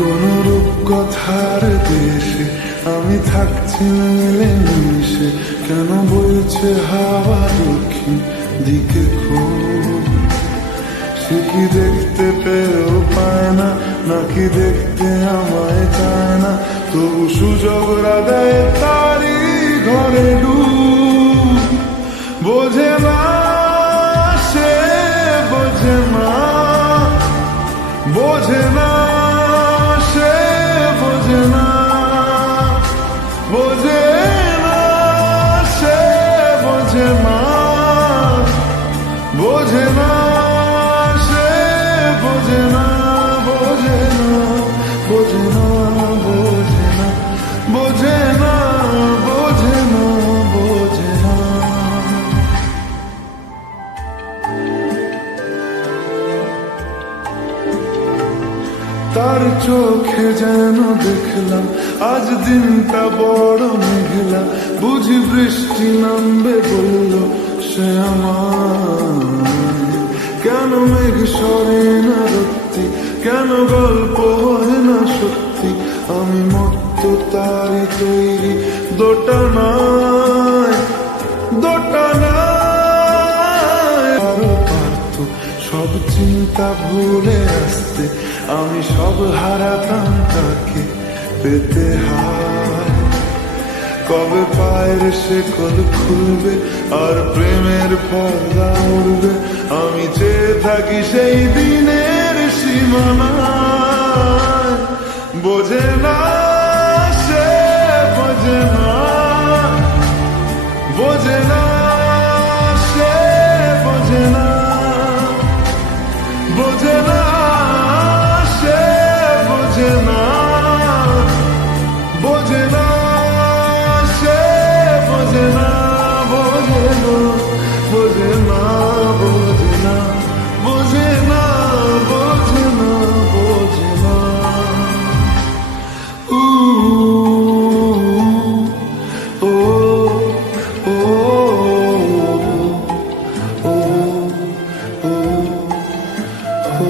কোন রূপকথার দেশে আমি থাকছি মিলেমিশে, কেন বইছে হাওয়া দক্ষিণ দিকে খুব? সে কি দেখতে পেয়েও পায় না, নাকি দেখতে আমায় চায় না? তবু সুযোগ রাধায় তারি ঘরে ডুব। বোঝে না সে, বোঝে না, বোঝে না সে, বোঝে না, বোঝে না সে, বোঝে না, বোঝে না সে, বোঝে না, বোঝে না, বোঝে না, বোঝে না, বোঝে না, বোঝে না, বোঝে না। তার চোখে যেন দেখলাম আজ দিনটা বড় মেঘলা, বুঝি বৃষ্টি নামবে বলল সে আমায়। কেন মেঘ সরে না রত্তি, কেন গল্প হয় না সত্যি? আমি মত্ত তারি তৈরি দোটানায়, দোটানায়। আরো পারত সব চিন্তা ভুলে আসতে, আমি সব হারাতাম তাকে পেতে হায়। কবে পায়ের শেকল খুলবে আর প্রেমের পর্দা উড়বে, আমি চেয়ে থাকি সেই দিনের সীমানায়। বোঝে না সে, বোঝে না, বোঝে না সে, বোঝে না, বোঝে না সে, বোঝে না, বোঝে না সে, বোঝে না, বোঝে না, বোঝে না, বোঝে না, বোঝে না, বোঝে না, বোঝে না। ও ও ও ও ও